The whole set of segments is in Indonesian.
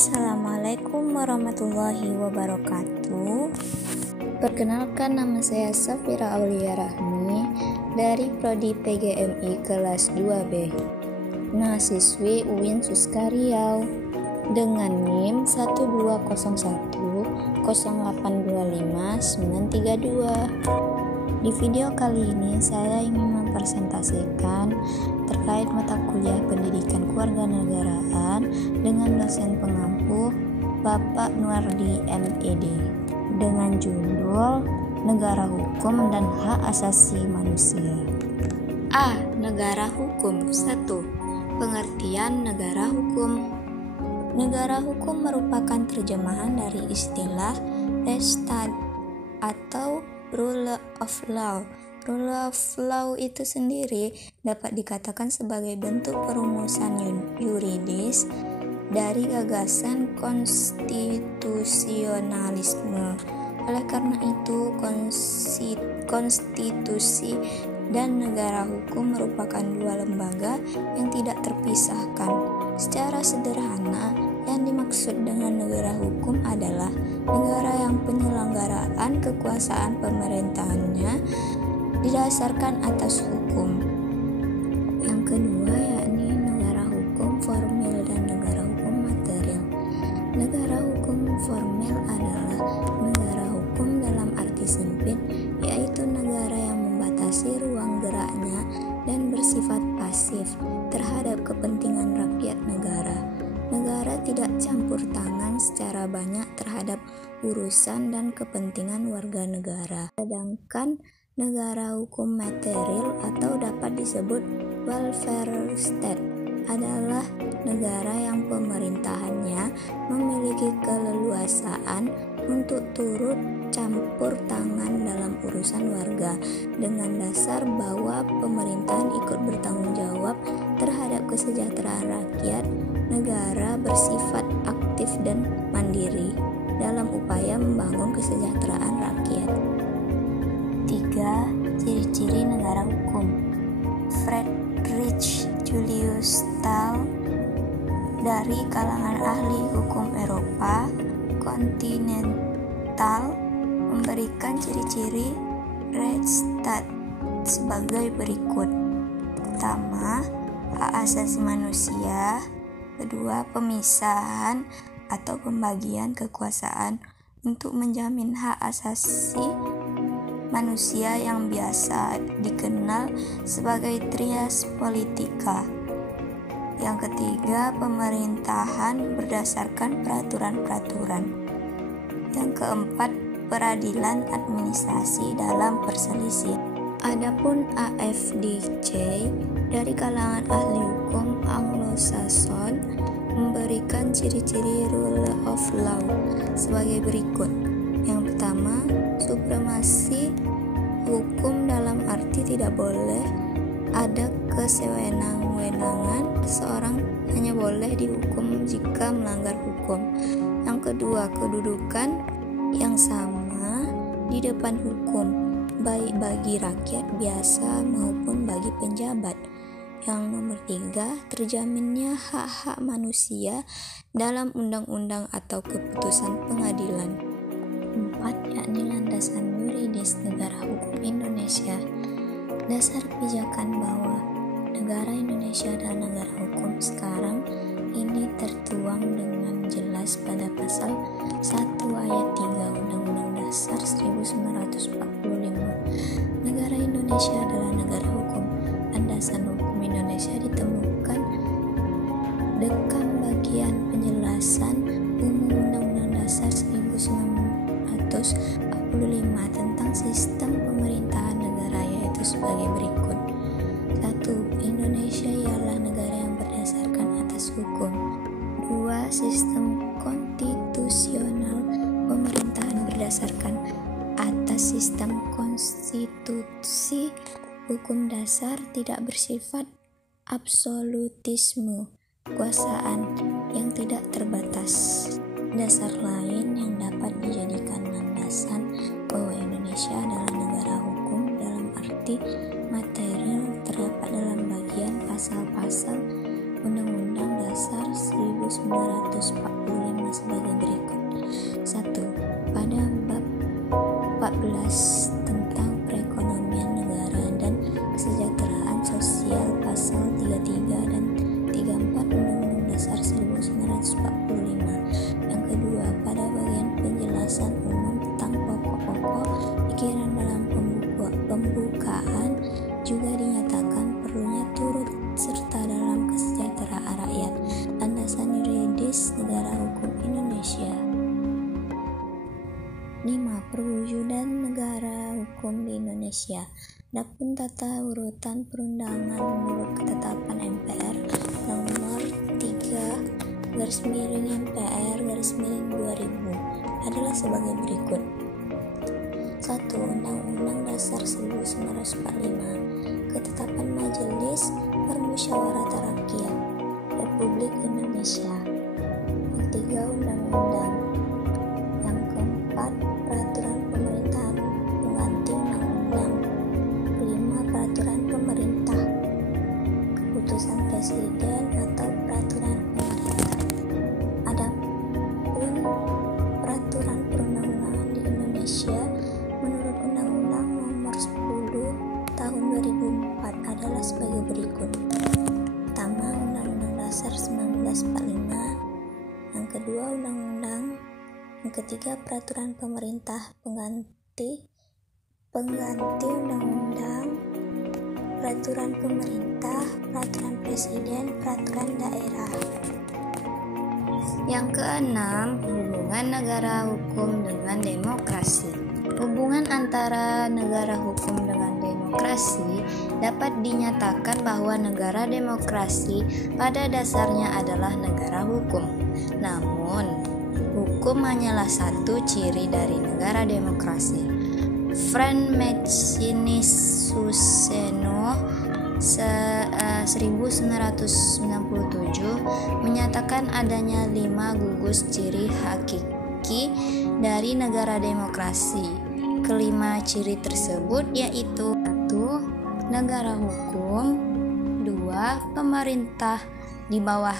Assalamualaikum warahmatullahi wabarakatuh. Perkenalkan, nama saya Safira Aulia Rahmi dari Prodi PGMI kelas 2B, mahasiswi UIN Suska Riau dengan NIM 12010825932. Di video kali ini saya ingin mempresentasikan terkait mata kuliah Pendidikan Kewarganegaraan dengan dosen pengampu Bapak Nuardi MED dengan judul Negara Hukum dan Hak Asasi Manusia. A. Negara Hukum. 1. Pengertian negara hukum. Negara hukum merupakan terjemahan dari istilah Rechtsstaat atau Rule of Law. Rule of Law itu sendiri dapat dikatakan sebagai bentuk perumusan yuridis dari gagasan konstitusionalisme. Oleh karena itu, konstitusi dan negara hukum merupakan dua lembaga yang tidak terpisahkan. Secara sederhana, yang dimaksud dengan negara hukum adalah negara yang penyelenggaraan kekuasaan pemerintahannya didasarkan atas hukum. Yang kedua yakni negara hukum formil dan negara hukum material. Negara hukum formil adalah negara hukum dalam arti sempit, yaitu negara yang membatasi ruang geraknya dan bersifat pasif terhadap kepentingan rakyat negara. Negara tidak campur tangan secara banyak terhadap urusan dan kepentingan warga negara. Sedangkan negara hukum material atau dapat disebut welfare state adalah negara yang pemerintahannya memiliki keleluasaan untuk turut campur tangan dalam urusan warga dengan dasar bahwa pemerintahan ikut bertanggung jawab terhadap kesejahteraan rakyat. Negara bersifat aktif dan mandiri dalam upaya membangun kesejahteraan rakyat. 3. Ciri-ciri negara hukum. Friedrich Julius Stahl dari kalangan ahli hukum Eropa kontinental memberikan ciri-ciri Rechtsstaat sebagai berikut. Pertama, hak asasi manusia. Kedua, pemisahan atau pembagian kekuasaan untuk menjamin hak asasi manusia yang biasa dikenal sebagai trias politika. Yang ketiga, pemerintahan berdasarkan peraturan-peraturan. Yang keempat, peradilan administrasi dalam perselisihan. Adapun AFDC dari kalangan ahli hukum Anglo-Saxon memberikan ciri-ciri rule of law sebagai berikut. Yang pertama, supremasi hukum dalam arti tidak boleh ada kesewenang-wenangan, seseorang hanya boleh dihukum jika melanggar hukum. Yang kedua, kedudukan yang sama di depan hukum, baik bagi rakyat biasa maupun bagi penjabat. Yang nomor 3, terjaminnya hak-hak manusia dalam undang-undang atau keputusan pengadilan. 4, yakni landasan yuridis negara hukum Indonesia. Dasar pijakan bahwa negara Indonesia adalah negara hukum sekarang ini tertuang dengan jelas pada pasal 1 ayat 3 Undang-Undang Dasar 1945. Negara Indonesia adalah negara hukum. Landasan hukum Indonesia ditemukan dekat bagian penjelasan umum Undang-Undang Dasar 1945 tentang sistem pemerintahan negara, yaitu sebagai berikut. 1. Indonesia ialah negara yang berdasarkan atas hukum. 2. Sistem konstitusional pemerintahan berdasarkan atas sistem konstitusi. Hukum dasar tidak bersifat absolutisme, kekuasaan yang tidak terbatas. Dasar lain yang dapat dijadikan landasan bahwa Indonesia adalah negara hukum dalam arti material terdapat dalam bagian pasal-pasal Undang-Undang Dasar 1945 1945 sebagai berikut. 1. Pada bab 14 tentang perekonomian negara dan kesejahteraan sosial pasal 33 dan 34 Undang-Undang Dasar 1945. Yang kedua, pada bagian penjelasan umum tentang pokok-pokok pikiran dalam pembukaan juga dinyatakan perlunya turut serta dalam kesejahteraan rakyat, landasan yuridis negara hukum Indonesia. 5. Perwujudan negara hukum di Indonesia. Adapun tata urutan perundangan menurut ketetapan MPR nomor 3/MPR/2000 adalah sebagai berikut. 1. Undang-Undang Dasar 1945. Ketetapan Majelis Permusyawaratan Rakyat Republik Indonesia. Yang 3. Undang-Undang. Yang keempat, Peraturan Pemerintahan pengganti Undang-Undang. 5. Peraturan Pemerintah, keputusan Presiden atau peraturan pemerintah. Adapun peraturan perundang-undangan di Indonesia menurut Undang-Undang Nomor 10 Tahun 2004 adalah sebagai berikut. Pertama, Undang-Undang Dasar 1945. Yang kedua, Undang-Undang. Yang ketiga, Peraturan Pemerintah pengganti Undang-Undang, Peraturan Pemerintah, Peraturan Presiden, Peraturan Daerah. Yang keenam, hubungan negara hukum dengan demokrasi. Hubungan antara negara hukum dengan demokrasi dapat dinyatakan bahwa negara demokrasi pada dasarnya adalah negara hukum. Namun, hukum hanyalah satu ciri dari negara demokrasi. Franz Maximus Suseno 1997 menyatakan adanya 5 gugus ciri hakiki dari negara demokrasi. Kelima ciri tersebut yaitu: 1. Negara hukum. 2. Pemerintah di bawah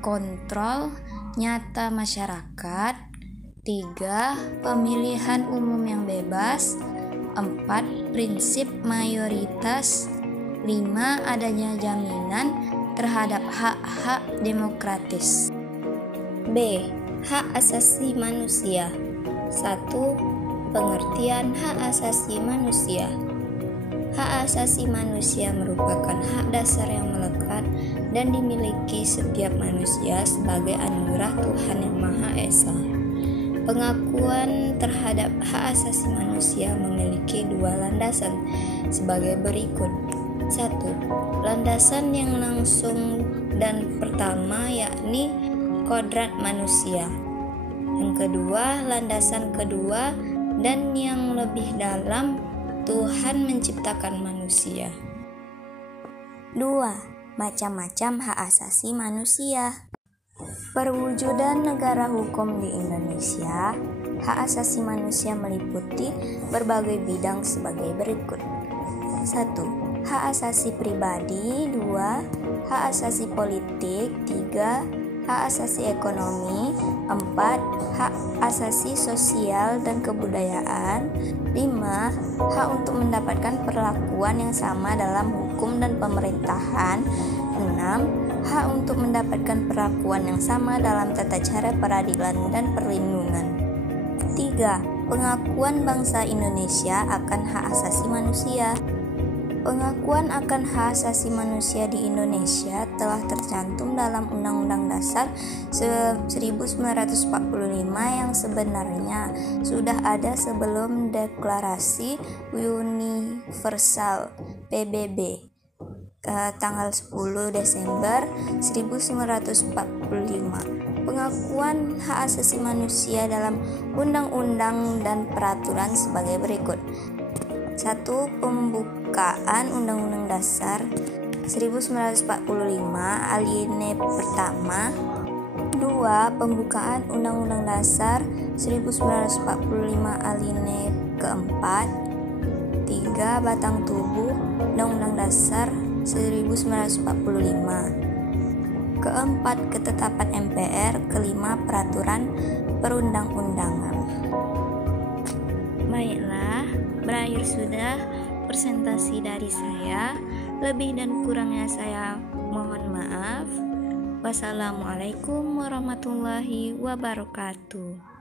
kontrol nyata masyarakat. 3. Pemilihan umum yang bebas. 4. Prinsip mayoritas. 5. Adanya jaminan terhadap hak-hak demokratis. B. Hak asasi manusia. 1. Pengertian hak asasi manusia. Hak asasi manusia merupakan hak dasar yang melekat dan dimiliki setiap manusia sebagai anugerah Tuhan Yang Maha Esa. Pengakuan terhadap hak asasi manusia memiliki 2 landasan sebagai berikut. 1. Landasan yang langsung dan pertama yakni kodrat manusia. Yang kedua, landasan kedua dan yang lebih dalam, Tuhan menciptakan manusia. 2. Macam-macam hak asasi manusia. Perwujudan negara hukum di Indonesia, hak asasi manusia meliputi berbagai bidang sebagai berikut. 1. Hak asasi pribadi. 2. Hak asasi politik. 3. Hak asasi ekonomi. 4. Hak asasi sosial dan kebudayaan. 5. Hak untuk mendapatkan perlakuan yang sama dalam hukum dan pemerintahan. 6. Hak untuk mendapatkan perlakuan yang sama dalam tata cara peradilan dan perlindungan. 3. Pengakuan bangsa Indonesia akan hak asasi manusia. Pengakuan akan hak asasi manusia di Indonesia telah tercantum dalam Undang-Undang Dasar 1945 yang sebenarnya sudah ada sebelum Deklarasi Universal PBB tanggal 10 Desember 1945. Pengakuan hak asasi manusia dalam undang-undang dan peraturan sebagai berikut. 1. Pembukaan Undang-Undang Dasar 1945 alinea pertama. 2. Pembukaan Undang-Undang Dasar 1945 alinea keempat. 3. Batang tubuh Undang-Undang Dasar 1945. keempat ketetapan MPR, kelima peraturan perundang-undangan. Baiklah, berakhir sudah presentasi dari saya. Lebih dan kurangnya saya mohon maaf. Wassalamualaikum warahmatullahi wabarakatuh.